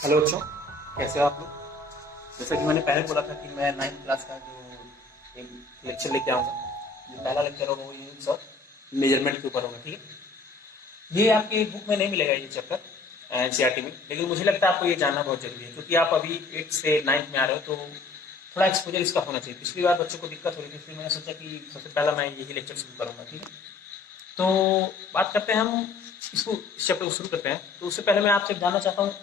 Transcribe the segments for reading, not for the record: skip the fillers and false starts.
Hello बच्चों, कैसे हो आप लोग। जैसा कि मैंने पहले बोला था कि मैं 9th क्लास का जो एक लेक्चर लेके आऊँगा। जो पहला लेक्चर होगा वो यूनिट्स और मेजरमेंट के ऊपर होगा। ठीक है, ये आपके बुक में नहीं मिलेगा ये चैप्टर एनसीईआरटी में, लेकिन मुझे लगता है आपको ये जानना बहुत जरूरी है क्योंकि आप अभी 8th से 9th में आ रहे हो, तो थोड़ा एक्सपोजर इसका होना चाहिए। पिछली बार बच्चों को दिक्कत हो रही थी, इसलिए मैंने सोचा कि सबसे पहला मैं यही लेक्चर शुरू करूँगा। ठीक है, तो बात करते हैं हम इसको, इस चैप्टर को शुरू करते हैं। तो उससे पहले मैं आपसे जानना चाहता हूँ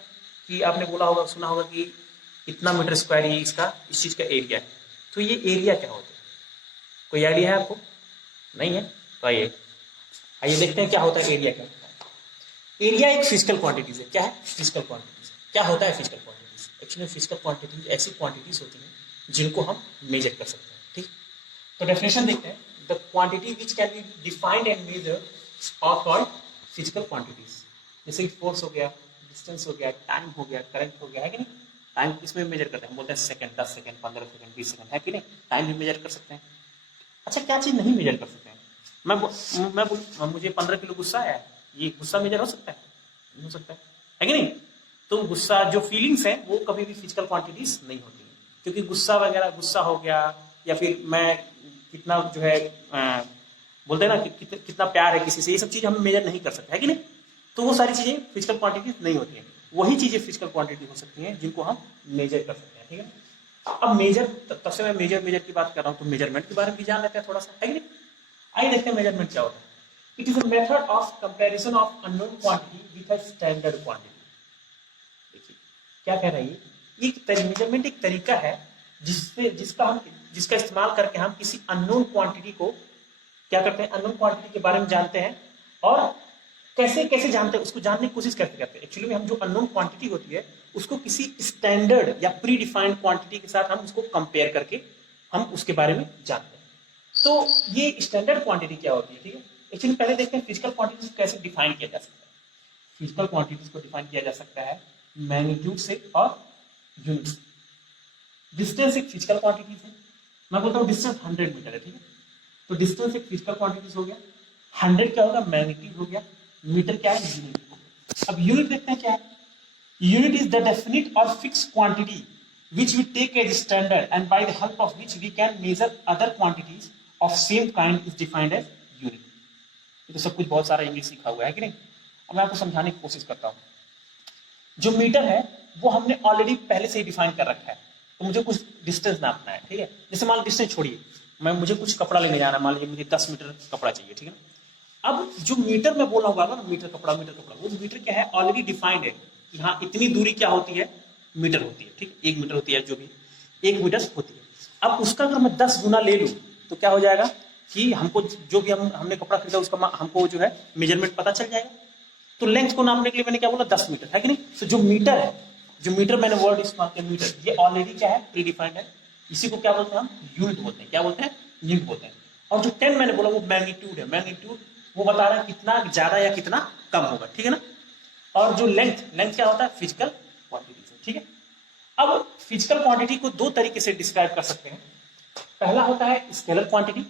कि आपने बोला होगा, सुना होगा कि कितना मीटर स्क्वायर ये इसका इस चीज़ का एरिया है। तो ये एरिया क्या होता है, कोई आइडिया है आपको? नहीं है? तो आइए आइए देखते हैं क्या होता है एरिया। क्या होता है एरिया? एक फिजिकल क्वांटिटीज है। क्या है? Physical quantities. क्या होता है physical quantities? Actually physical quantities ऐसी क्वांटिटीज होती हैं जिनको हम मेजर कर सकते हैं। ठीक, तो डेफिनेशन देखते हैं। The quantity which can be defined and measure are called physical quantities. जैसे कि फोर्स हो गया, डिस्टेंस हो गया, टाइम हो गया, करंट हो गया, है कि नहीं। टाइम इसमें मेजर करते हैं, हम बोलते हैं सेकंड, 10 सेकंड, 15 सेकंड, 20 सेकंड, है कि नहीं। टाइम भी मेजर कर सकते हैं। अच्छा, क्या चीज नहीं मेजर कर सकते हैं? मुझे 15 किलो गुस्सा आया है, ये गुस्सा मेजर हो सकता है? नहीं हो सकता है कि नहीं। तो गुस्सा जो फीलिंग्स है वो कभी भी फिजिकल क्वांटिटीज नहीं होती है, क्योंकि गुस्सा वगैरह, गुस्सा हो गया या फिर मैं कितना जो है बोलते हैं ना कि कितना प्यार है किसी से, ये सब चीज हम मेजर नहीं कर सकते, है कि नहीं। तो वो सारी चीजें फिजिकल क्वांटिटीज नहीं होती हैं। वही चीजें फिजिकल क्वांटिटी हो सकती हैं जिनको हम मेजर कर सकते हैं। ठीक है, अब मेजर, तब से मैं मेजर मेजर की बात कर रहा हूँ, तो मेजरमेंट के बारे में भी जान लेते हैं थोड़ा सा, है कि नहीं। आइए देखते हैं मेजरमेंट क्या होता है। It is a method of comparison of unknown quantity with a standard quantity. देखिए क्या कह रहा है ये मेजरमेंट एक तरीका है जिसका इस्तेमाल करके हम किसी अननोन क्वांटिटी को क्या करते हैं, अननोन क्वांटिटी के बारे में जानते हैं। और कैसे कैसे जानते हैं, उसको जानने की कोशिश करते करते एक्चुअली में हम जो अननोन क्वांटिटी होती है उसको किसी स्टैंडर्ड या प्री डिफाइंड क्वांटिटी के साथ हम उसको कंपेयर करके हम उसके बारे में जानते हैं। तो ये स्टैंडर्ड क्वांटिटी क्या होती है? ठीक है, एक्चुअली पहले देखते हैं फिजिकल क्वांटिटी कैसे डिफाइन किया जा सकता है। फिजिकल क्वांटिटीज को डिफाइन किया जा सकता है मैग्नीट्यूड से और यूनिट से। डिस्टेंस एक फिजिकल क्वांटिटीज है। मैं बोलता हूँ डिस्टेंस 100 मीटर है। ठीक है, तो डिस्टेंस एक फिजिकल क्वांटिटीज हो गया। 100 क्या होगा? मैग्नीट्यूड हो गया। मीटर क्या है? यूनिट हो गया। अब यूनिट देखते हैं क्या है। यूनिट इज द डेफिनिट और fix quantity which we take as standard and by the help of which we can measure other quantities of same kind is defined as unit। ये तो सब कुछ बहुत सारा इंग्लिश सीखा हुआ है कि नहीं। अब मैं आपको समझाने की कोशिश करता हूँ। जो मीटर है वो हमने ऑलरेडी पहले से ही डिफाइन कर रखा है। तो मुझे कुछ डिस्टेंस नापना है। ठीक है, जैसे मान लो डिस्टेंस छोड़िए, मुझे कुछ कपड़ा लेने जाना है, मान लीजिए मुझे 10 मीटर कपड़ा चाहिए। ठीक है ना, अब जो मीटर मैं बोल रहा हूँ ना, मीटर कपड़ा, वो मीटर क्या है? ऑलरेडी डिफाइंड है कि हाँ इतनी दूरी क्या होती है? मीटर होती है। ठीक, 1 मीटर होती है, जो भी 1 मीटर होती है। अब उसका अगर मैं 10 गुना ले लूं तो क्या हो जाएगा कि हमको जो भी हमने कपड़ा खरीदा उसका हमको जो है मेजरमेंट पता चल जाएगा। तो लेंथ को नापने के लिए मैंने क्या बोला? 10 मीटर, है कि नहीं। तो जो मीटर है, जो मीटर मैंने वर्ड इस्तेमाल किया मीटर, ये ऑलरेडी क्या है? प्री डिफाइंड है। इसी को क्या बोलते हैं हम? यूनिट बोलते हैं। क्या बोलते हैं? यूनिट बोलते हैं। और जो 10 मैंने बोला वो मैग्नीट्यूड है। मैग्नीट्यूड वो बता रहा है कितना ज्यादा या कितना कम होगा। ठीक है ना। और जो लेंथ, लेंथ क्या होता है? फिजिकल क्वांटिटी से। ठीक है, अब फिजिकल क्वांटिटी को दो तरीके से डिस्क्राइब कर सकते हैं। पहला होता है स्केलर क्वांटिटी,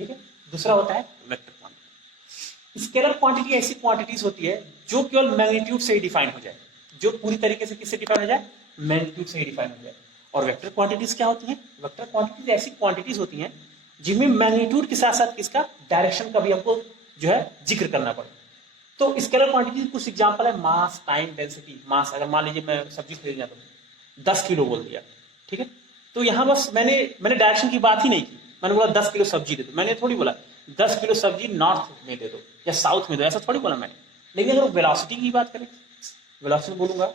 ठीक है। दूसरा होता है वेक्टर क्वांटिटी। स्केलर क्वांटिटी ऐसी क्वांटिटीज होती है जो केवल मैग्नीट्यूड से ही डिफाइन हो जाए, जो पूरी तरीके से किससे डिफाइन हो जाए? मैग्नीट्यूड से ही डिफाइन हो जाए। और वेक्टर क्वांटिटीज क्या होती हैं? वेक्टर क्वांटिटीज ऐसी क्वांटिटीज होती हैं जिनमें मैग्नीट्यूड के साथ साथ किसका डायरेक्शन का भी हमको जो है जिक्र करना पड़े। तो स्केलर क्वांटिटी कुछ एग्जांपल है, मास, टाइम, डेंसिटी। मास, अगर मान लीजिए मैं सब्जी खरीदना तो 10 किलो बोल दिया, ठीक है। तो यहां बस मैंने डायरेक्शन की बात ही नहीं की। मैंने बोला 10 किलो सब्जी दे दो, मैंने थोड़ी बोला 10 किलो सब्जी नॉर्थ में दे दो या साउथ में दो, ऐसा थोड़ी बोला मैंने। लेकिन अगर वेलोसिटी की बात करें, वेलोसिटी बोलूंगा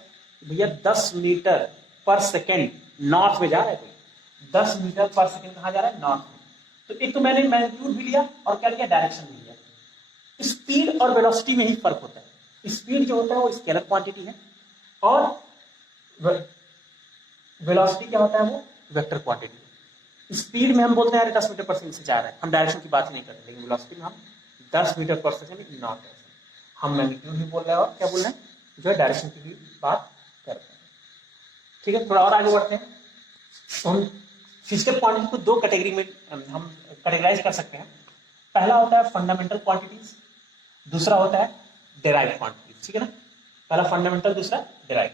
भैया 10 मीटर पर सेकेंड नॉर्थ में जा रहा है कोई, 10 मीटर पर सेकेंड कहां जा रहा है? नॉर्थ में। तो एक तो मैंने मैग्नीट्यूड भी लिया और क्या लिया? डायरेक्शन भी लिया। स्पीड और वेलोसिटी में ही फर्क होता है। स्पीड जो होता है वो स्केलर क्वांटिटी है और वेलोसिटी क्या होता है? वो वेक्टर क्वांटिटी। स्पीड में हम बोलते हैं 10 मीटर पर सेकंड से जा रहा है, हम डायरेक्शन की बात ही नहीं करते। लेकिन वेलोसिटी में हम 10 मीटर पर सेकंड नॉट डायरेक्शन, हम मैग्नीट्यूड भी बोल रहे हैं और क्या बोल रहे हैं? जो है डायरेक्शन की भी बात करते हैं। ठीक है, थोड़ा और आगे बढ़ते हैं। तो हम फिजिकल क्वांटिटी को दो कैटेगरी में हम कैटेगराइज कर सकते हैं। पहला होता है फंडामेंटल क्वांटिटीज, दूसरा होता है डेराइव क्वांटिटीज। ठीक है ना, पहला फंडामेंटल, दूसरा डेराइव।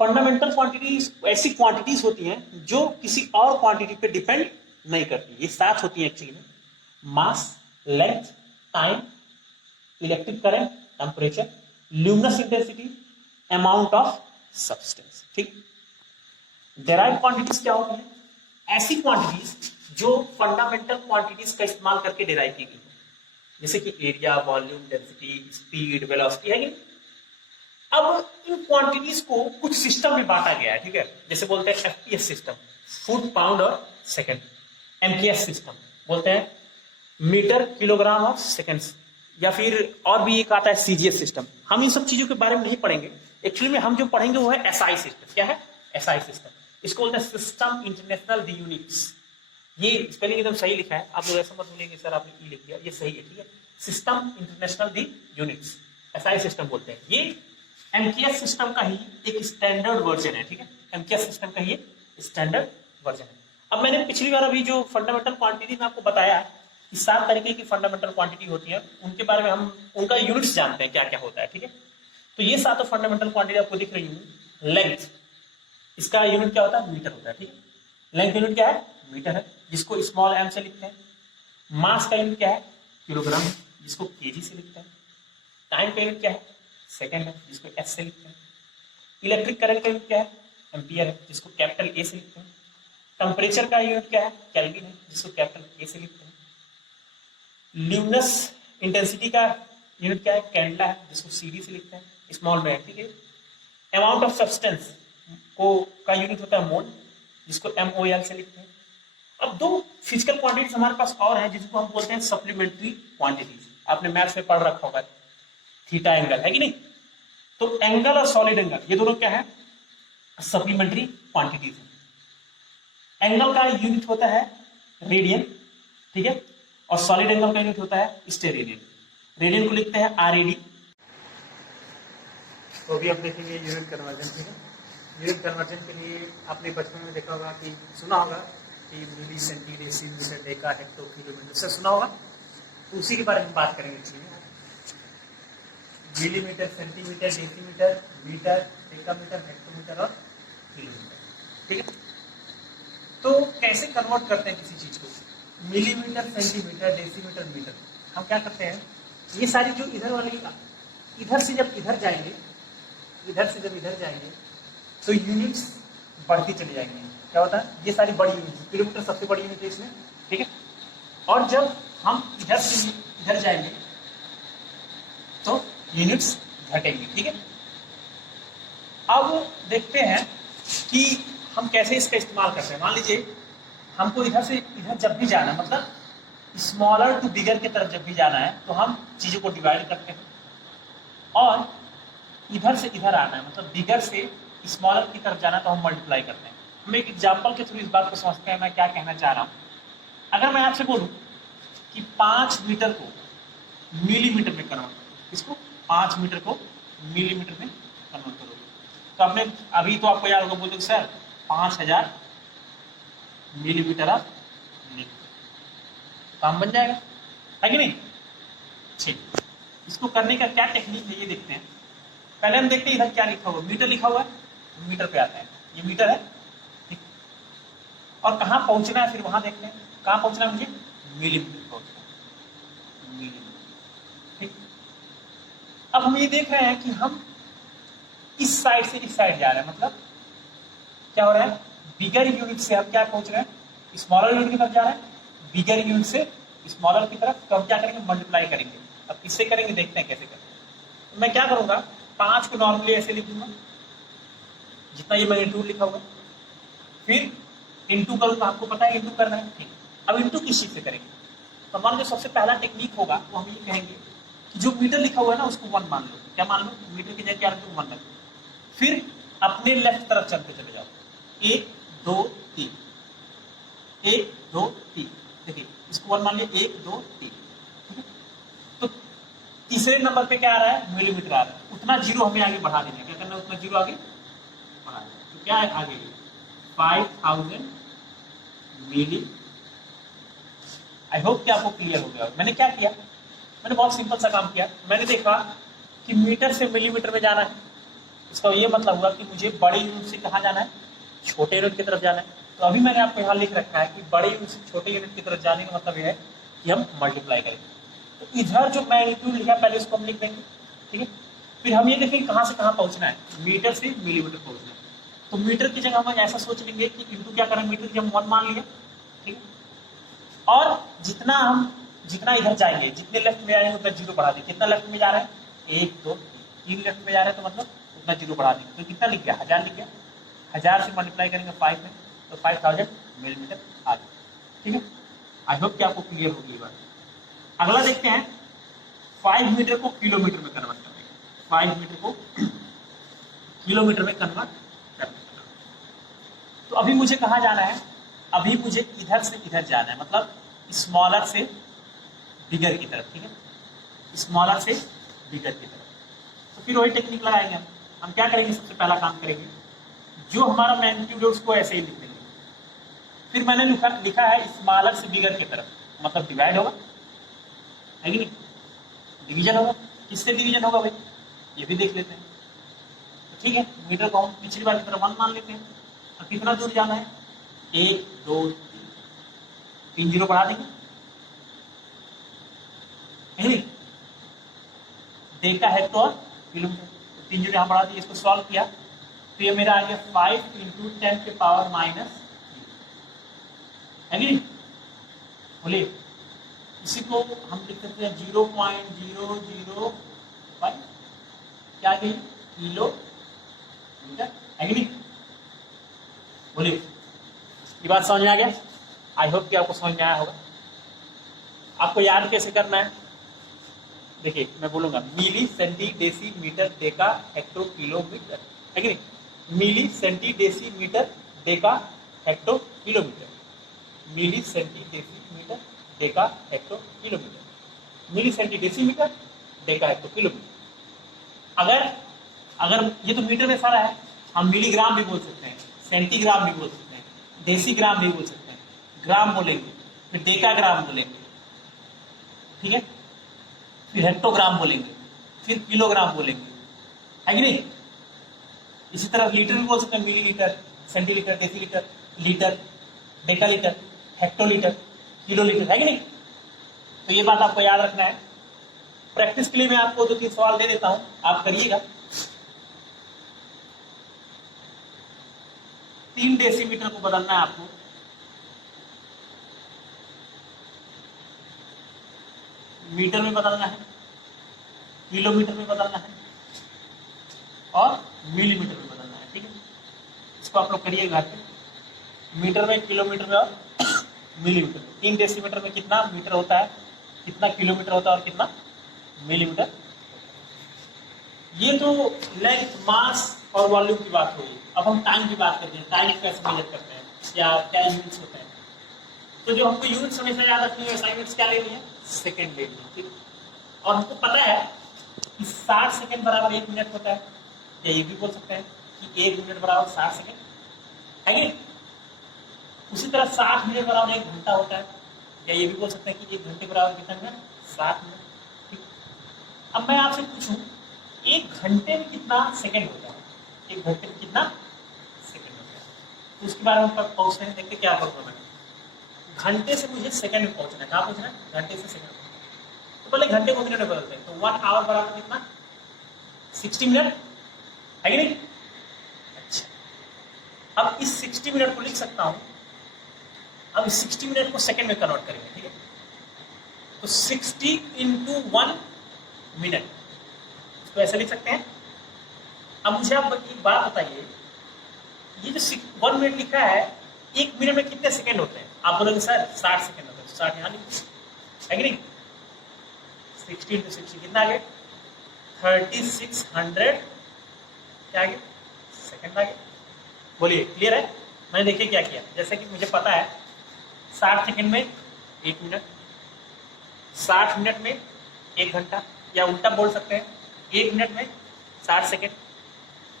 फंडामेंटल क्वांटिटीज ऐसी क्वांटिटीज होती हैं जो किसी और क्वांटिटी पे डिपेंड नहीं करती। ये 7 होती हैं एक्चुअली में, mass, length, time, electric current, temperature, luminous intensity, amount of substance. ठीक, डेराइव क्वांटिटीज क्या होती है? ऐसी क्वांटिटीज जो फंडामेंटल क्वांटिटीज का इस्तेमाल करके डेराइव की गई है, जैसे कि area, volume, density, speed, velocity, है कि अब इन क्वांटिटीज को कुछ सिस्टम में बांटा गया है। ठीक है, जैसे बोलते हैं एफपीएस सिस्टम, फुट, पाउंड और सेकंड। एमकेएस सिस्टम बोलते हैं मीटर, किलोग्राम ऑफ सेकंड्स, या फिर और भी एक आता है सीजीएस सिस्टम। हम इन सब चीजों के बारे में नहीं पढ़ेंगे। एक्चुअली में हम जो पढ़ेंगे वो है एसआई सिस्टम। क्या है? SI system. इसको बोलते हैं सिस्टम इंटरनेशनल दी यूनिट्स। ये स्पेलिंग एकदम सही लिखा है, आप लोग ऐसा मत बोलेंगे सर आपने ई लिख दिया, ये सही है। ठीक है, सिस्टम इंटरनेशनल दी यूनिट्स, एसआई सिस्टम बोलते हैं। ये एमकेएस सिस्टम का ही एक स्टैंडर्ड वर्जन है। ठीक है, एमकेएस सिस्टम का ही स्टैंडर्ड वर्जन है। अब मैंने पिछली बार अभी जो फंडामेंटल क्वांटिटी में आपको बताया कि 7 तरीके की फंडामेंटल क्वांटिटी होती है, उनके बारे में हम उनका यूनिट्स जानते हैं क्या क्या होता है। ठीक है, तो ये 7 फंडामेंटल क्वांटिटी आपको दिख रही है। लेंथ, इसका यूनिट क्या होता है? मीटर होता है। ठीक है, लेंथ यूनिट क्या है? मीटर है, जिसको स्मॉल एम से लिखते हैं। मास का यूनिट क्या है? किलोग्राम, जिसको केजी से लिखते हैं। टाइम का यूनिट क्या है? सेकंड है, जिसको एस से लिखते हैं। इलेक्ट्रिक करंट का यूनिट क्या है? एम्पियर है, जिसको कैपिटल ए से लिखते हैं। टेम्परेचर का यूनिट क्या है? केल्विन है, जिसको कैपिटल ए से लिखते हैं। ल्यूमिनस इंटेंसिटी का यूनिट क्या है? कैंडला है, जिसको सीडी से लिखते हैं, स्मॉल में है। ठीक है, अमाउंट ऑफ सब्सटेंस को का यूनिट होता है मोल, जिसको एमओएल से लिखते हैं। अब 2 फिजिकल क्वांटिटीज हमारे पास और हैं, जिसको हम बोलते हैं सप्लीमेंट्री क्वांटिटीज। आपने मैथ्स में पढ़ रखा होगा, थीटा एंगल, है कि नहीं? तो एंगल और सॉलिड एंगल, ये दोनों क्या है? सप्लीमेंट्री क्वांटिटीज है। एंगल का यूनिट होता है रेडियन, ठीक है, और सॉलिड एंगल का यूनिट होता है स्टेरेडियन। रेडियन को लिखते हैं आरएडी। तो अभी आप देखेंगे यूनिट कन्वर्जन। ठीक है, यूनिट कन्वर्जन के लिए आपने बचपन में देखा होगा कि सुना होगा कि milli, centi, decimetre, deca, hecto, kilometre, सब सुना होगा। तो उसी के बारे में बात करेंगे। Millimetre, centimetre, decimetre, metre, decametre, hectometre और किलोमीटर। ठीक है, तो कैसे कन्वर्ट करते हैं किसी चीज को? Millimetre, centimetre, decimetre, metre. हम क्या करते हैं, ये सारी जो इधर वाली, इधर से जब इधर जाएंगे, इधर से जब इधर जाएंगे तो यूनिट्स बढ़ती चली जाएंगी। क्या होता है? ये सारी बड़ी यूनिट, किलोमीटर सबसे बड़ी यूनिट है इसमें। ठीक है, और जब हम इधर से इधर जाएंगे तो यूनिट्स घटेंगे। ठीक है, अब देखते हैं कि हम कैसे इसका इस्तेमाल करते हैं। मान लीजिए हमको इधर से इधर जब भी जाना है, मतलब स्मॉलर टू बिगर की तरफ जब भी जाना है, तो हम चीजों को डिवाइड करते हैं। और इधर से इधर आना है, मतलब बिगर से स्मॉलर की तरफ जाना, तो हम मल्टीप्लाई करते हैं। हम एक एग्जाम्पल के थ्रू इस बात को समझते हैं मैं क्या कहना चाह रहा हूं। अगर मैं आपसे बोलूं कि 5 मीटर को मिलीमीटर में कन्वर्ट करो, इसको 5 मीटर को मिलीमीटर में कन्वर्ट करोगे, तो आपने अभी तो आपको याद होगा, बोलोगे सर 5000 मिलीमीटर ऑफ काम बन जाएगा, है कि नहीं? ठीक, इसको करने का क्या टेक्निक है ये देखते हैं। पहले हम देखते हैं इधर क्या लिखा हुआ, मीटर लिखा हुआ है, मीटर पे आते हैं। ये मीटर है, ठीक, और कहाँ पहुंचना है फिर वहां देखते हैं। कहाँ पहुंचना है मुझे? मिलीमीटर पहुंचना है, मिलीमीटर। ठीक, अब हम ये देख रहे हैं कि हम इस साइड से इस साइड जा रहे हैं, मतलब क्या हो रहा है? बिगर यूनिट से हम क्या पहुंच रहे हैं? स्मॉलर यूनिट की तरफ जा रहे हैं। बिगर यूनिट से स्मॉलर की तरफ, तो हम क्या करेंगे? मल्टीप्लाई करेंगे। अब किससे करेंगे देखते हैं कैसे करेंगे। तो मैं क्या करूंगा, 5 को नॉर्मली ऐसे लिख दूंगा, जितना ये मैग्नीट्यूड लिखा हुआ, फिर इंटू करूंगा, आपको पता है इंटू करना है। ठीक, अब इंटू किस चीज से करेंगे? तो हमारा जो सबसे पहला टेक्निक होगा वो हम ये कहेंगे कि जो मीटर लिखा हुआ है ना उसको 1 मान लो। क्या मान लो? मीटर की जगह क्या रखो? 1 रखो। फिर अपने लेफ्ट तरफ चलते चले जाओ, 1 2 3, 1 2 3। देखिए इसको 1 मान लिया, 1 2 3। तो तीसरे नंबर पे क्या आ रहा है? मिलीमीटर आ रहा है। उतना जीरो हमें आगे बढ़ा देना है। क्या करना है? उतना जीरो आगे बढ़ा देना। तो क्या है आगे? 5000 मिली। आई होप कि आपको क्लियर हो गया। मैंने क्या किया, मैंने बहुत सिंपल सा काम किया। मैंने देखा कि मीटर से मिलीमीटर में जाना है, इसका ये मतलब हुआ कि मुझे बड़े यूनिट से कहाँ जाना है, छोटे यूनिट की तरफ जाना है। तो अभी मैंने आपको यहाँ लिख रखा है कि बड़े यूनिट से छोटे यूनिट की तरफ जाने का मतलब यह है कि हम मल्टीप्लाई करेंगे। तो इधर जो मैग्नीट्यूड लिखा पहले उसको हम लिख देंगे, ठीक है। फिर हम ये देखेंगे कहाँ से कहाँ पहुंचना है, मीटर से मिलीमीटर पहुंचना है। तो मीटर की जगह हम ऐसा सोच लेंगे कि इंटू क्या करेंगे, मीटर की हम 1 मान लिया, ठीक है। और जितना इधर जाएंगे, जितने लेफ्ट में आएंगे उतना जीरो बढ़ा देंगे। कितना लेफ्ट में जा रहा है, 1 2 3 लेफ्ट में जा रहे हैं, तो मतलब उतना जीरो बढ़ा देंगे। तो कितना लिख गया, 1000 लिख गया। 1000 से मल्टीप्लाई करेंगे 5 में, तो 5000 मिलीमीटर आ गया, ठीक है। आई होप कि आपको क्लियर होगी ये बात। अगला देखते हैं 5 मीटर को किलोमीटर में कन्वर्ट करने का। 5 मीटर को किलोमीटर में कन्वर्ट करने का। तो अभी मुझे कहाँ जाना है, अभी मुझे इधर से इधर जाना है, मतलब स्मॉलर से बिगर की तरफ, ठीक है, स्मॉलर से बिगर की तरफ। तो फिर वही टेक्निक लगाएंगे हम क्या करेंगे, सबसे पहला काम करेंगे, जो हमारा मैग्नीट्यूड है उसको ऐसे ही लिख देंगे। फिर मैंने लिखा है स्मॉलर से बिगर की तरफ, मतलब डिवाइड होगा, है कि नहीं, डिवीजन होगा। किससे डिवीजन होगा भाई, ये भी देख लेते हैं। तो ठीक है, मीटर को हम पिछली बार की तरह 1 मान लेते हैं। अब कितना दूर जाना है, 1 2 3 जीरो बढ़ा देंगे, है नहीं, देखा हेक्टर और किलोमीटर, तो 3 जीरो यहाँ बढ़ा दिए। इसको सॉल्व किया तो ये मेरा आ गया 5 × 10 के पावर माइनस, है कि नहीं, बोलिए। इसी को हम लिख सकते हैं 0.005 क्या आ गई, किलो मीटर, है कि नहीं, बोलिए। ये बात समझ में आ गया, आई होप कि आपको समझ में आया होगा। आपको याद कैसे करना है, देखिए मैं बोलूंगा milli centi deci metre deca hecto kilometre, है कि नहीं, milli centi deci metre deca hecto kilometre, milli centi deci metre deca hecto kilometre, milli centi deci metre deca hecto kilometre. अगर ये तो मीटर में सारा है, हम मिलीग्राम भी बोल सकते हैं, सेंटीग्राम भी बोल सकते हैं, डेसीग्राम भी बोल सकते हैं, ग्राम बोलेंगे, फिर डेकाग्राम बोलेंगे, ठीक है, फिर हेक्टोग्राम बोलेंगे, फिर किलोग्राम बोलेंगे, है कि नहीं। इसी तरह लीटर भी बोल सकते हैं, millilitre, centilitre, decilitre, litre, decalitre, hectolitre, kilolitre, है कि नहीं। तो ये बात आपको याद रखना है। प्रैक्टिस के लिए मैं आपको 2-3 सवाल दे देता हूं, आप करिएगा। 3 डेसीमीटर को बदलना है आपको, मीटर में बदलना है, किलोमीटर में बदलना है और मिलीमीटर में बदलना है, ठीक है। इसको आप लोग करिए घर पे, मीटर में, किलोमीटर में और मिलीमीटर में। 3 डेसीमीटर में कितना मीटर होता है, कितना किलोमीटर होता है और कितना मिलीमीटर। ये तो लेंथ, मास और वॉल्यूम की बात हुई। अब हम टाइम की बात करते हैं, टाइम कैसे मेजर करते हैं, क्या क्या यूनिट्स होते हैं। तो जो हमको यूनिट्स हमेशा याद रखनी है, यूनिट्स क्या लेनी है, सेकेंड लेनी है, ठीक। और हमको पता है कि 60 सेकेंड बराबर 1 मिनट होता है, या ये भी बोल सकते हैं कि 1 मिनट बराबर 60 सेकेंड, है कि। उसी तरह 60 मिनट बराबर 1 घंटा होता है, या ये भी बोल सकते हैं कि 1 घंटे बराबर कितना मिनट, 60 मिनट, ठीक। अब मैं आपसे पूछूं 1 घंटे में कितना सेकेंड होता है, 1 घंटे में कितना सेकेंड होता है, तो उसके बारे में पहुंचते हैं। देखते क्या करूंगा मैं, घंटे से मुझे सेकंड में पहुंचना है, कहाँ पहुंचना है, घंटे से सेकंड में। तो पहले घंटे को मिनट में बदलते हैं, तो 1 आवर बराबर कितना, 60 मिनट, है कि नहीं। अच्छा, अब इस 60 मिनट को लिख सकता हूं, अब इस 60 मिनट को सेकंड में कन्वर्ट करेंगे, ठीक है। तो 60 × 1 मिनट, इसको ऐसे लिख सकते हैं। अब मुझे आप एक बात बताइए, ये जो 1 मिनट लिखा है, 1 मिनट में कितने सेकंड होते हैं, आप बोलोगे सर 60 सेकंड होते हैं, 60 यहाँ लिखिए, है कि नहीं। 60 × 60 कितना आ गया, 3600 क्या आ गया, सेकंड आ गया। बोलिए क्लियर है। मैंने देखिए क्या किया, जैसे कि मुझे पता है 60 सेकंड में 1 मिनट, 60 मिनट में 1 घंटा, या उल्टा बोल सकते हैं 1 मिनट में 60 सेकंड,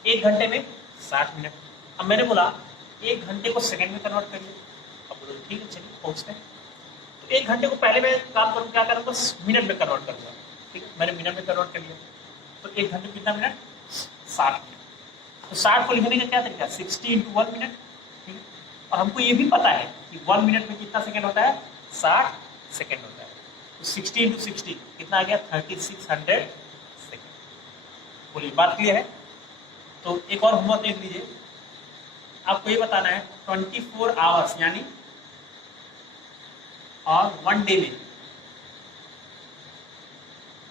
1 घंटे में 60 मिनट। अब मैंने बोला 1 घंटे को सेकंड में कन्वर्ट करिए। अब बोलो ठीक है, चलिए पहुंचते हैं। तो 1 घंटे को पहले मैं काम करूँ, क्या करूँगा, मिनट में कन्वर्ट करूँगा, ठीक है। मैंने मिनट में कन्वर्ट कर लिया, तो 1 घंटे कितना मिनट, 60 मिनट। तो 60 को लिखने का क्या तरीका, 60 इंटू 1 मिनट, ठीक है। और हमको ये भी पता है कि 1 मिनट में कितना सेकेंड होता है, 60 सेकेंड होता है। तो 60 इंटू 60 कितना आ गया, 3600 सेकेंड। बोलिए बात क्लियर है। तो एक और होमवर्क लिख लीजिए, आपको ये बताना है 24 आवर्स यानी और 1 डे में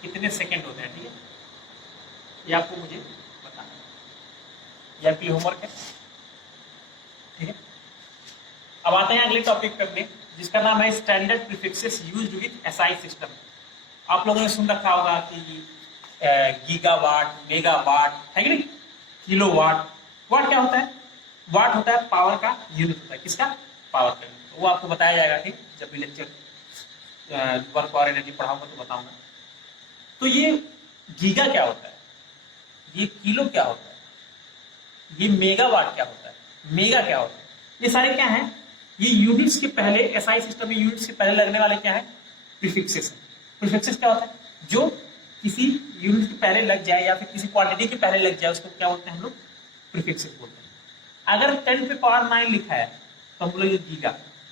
कितने सेकेंड होते हैं, ठीक है, ये आपको मुझे बताना है। ये आपके लिए होमवर्क है, ठीक है। अब आते हैं अगले टॉपिक पे अपने, जिसका नाम है standard prefixes used with SI system. आप लोगों ने सुन रखा होगा कि गीगावाट, मेगावाट, है कि नहीं, किलोवाट। वाट क्या होता है, वाट होता है पावर का यूनिट होता है, किसका, पावर का यूनिट। वो आपको बताया जाएगा, ठीक, जब भी लेक्चर वर्क और एनर्जी पढ़ाऊंगा तो बताऊंगा। तो ये गीगा क्या होता है, ये किलो क्या होता है, ये मेगावाट क्या होता है, मेगा क्या होता है, ये सारे क्या है, ये यूनिट्स के पहले, एसआई सिस्टम में यूनिट्स के पहले लगने वाले क्या है, प्रीफिक्सेस है। प्रीफिक्सेस क्या होता है, जो किसी यूनिट के पहले लग जाए या फिर किसी क्वांटिटी के पहले लग जाए उसको क्या बोलते हैं हम लोग, प्रीफिक्सेस बोलते हैं। अगर 10 पे पावर 9 लिखा है तो हम बोलेंगे गीगा,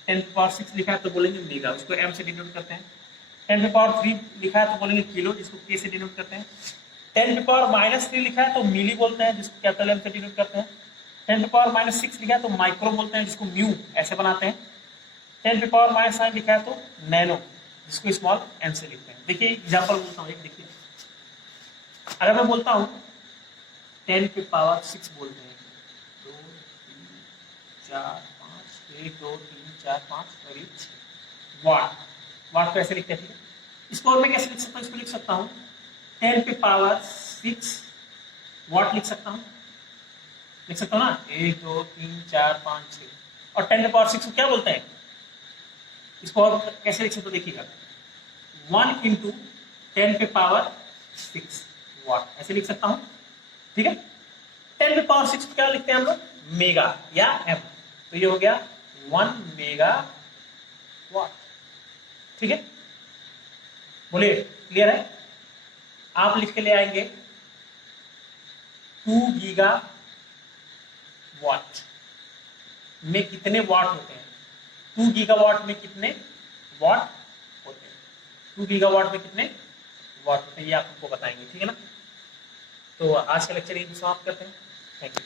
10 पे पावर 6 लिखा है तो बोलेंगे मेगा, उसको एम से डिनोट करते हैं। 10 पे पावर 3 लिखा है तो बोलेंगे किलो, जिसको के से डिनोट करते हैं। 10 पे पावर -3 लिखा है तो मिली बोलते हैं, जिसको कैपिटल एम से डिनोट करते हैं। 10 पे पावर -6 लिखा है तो माइक्रो बोलते हैं, जिसको म्यू ऐसे बनाते हैं। 10 पे पावर -9 लिखा है तो नैनो, जिसको स्मॉल एन से लिखते हैं। देखिए एग्जाम्पल बोलता हूँ एक, देखिए अगर मैं बोलता हूँ 10 पे पावर 6 बोलते हैं, 2 3 4 5 1 2 3 4 5 और 6 वाट, वाट को ऐसे लिखते हैं, ठीक है। इसको और मैं कैसे लिख सकता हूँ, इसको लिख सकता हूँ 10 पे पावर 6 वाट लिख सकता हूँ, लिख सकता हूँ ना, 1 2 3 4 5 6। और 10 पे पावर 6 को क्या बोलते हैं, इसको और कैसे लिख सकते हो, देखिएगा 1 इंटू 10 पे पावर 6 वाट, ऐसे लिख सकता हूं, ठीक है। 10 पे पावर 6 क्या लिखते हैं हम लोग, मेगा या एम, तो ये हो गया 1 मेगा वाट, ठीक है। बोलिए क्लियर है। आप लिख के ले आएंगे 2 गीगा वाट में कितने वाट होते हैं, 2 गीगावाट में कितने वाट होते हैं, 2 गीगावाट में कितने वाट होते हैं, ये आपको बताएंगे, ठीक है ना। तो आज का लेक्चर यही समाप्त करते हैं, थैंक यू।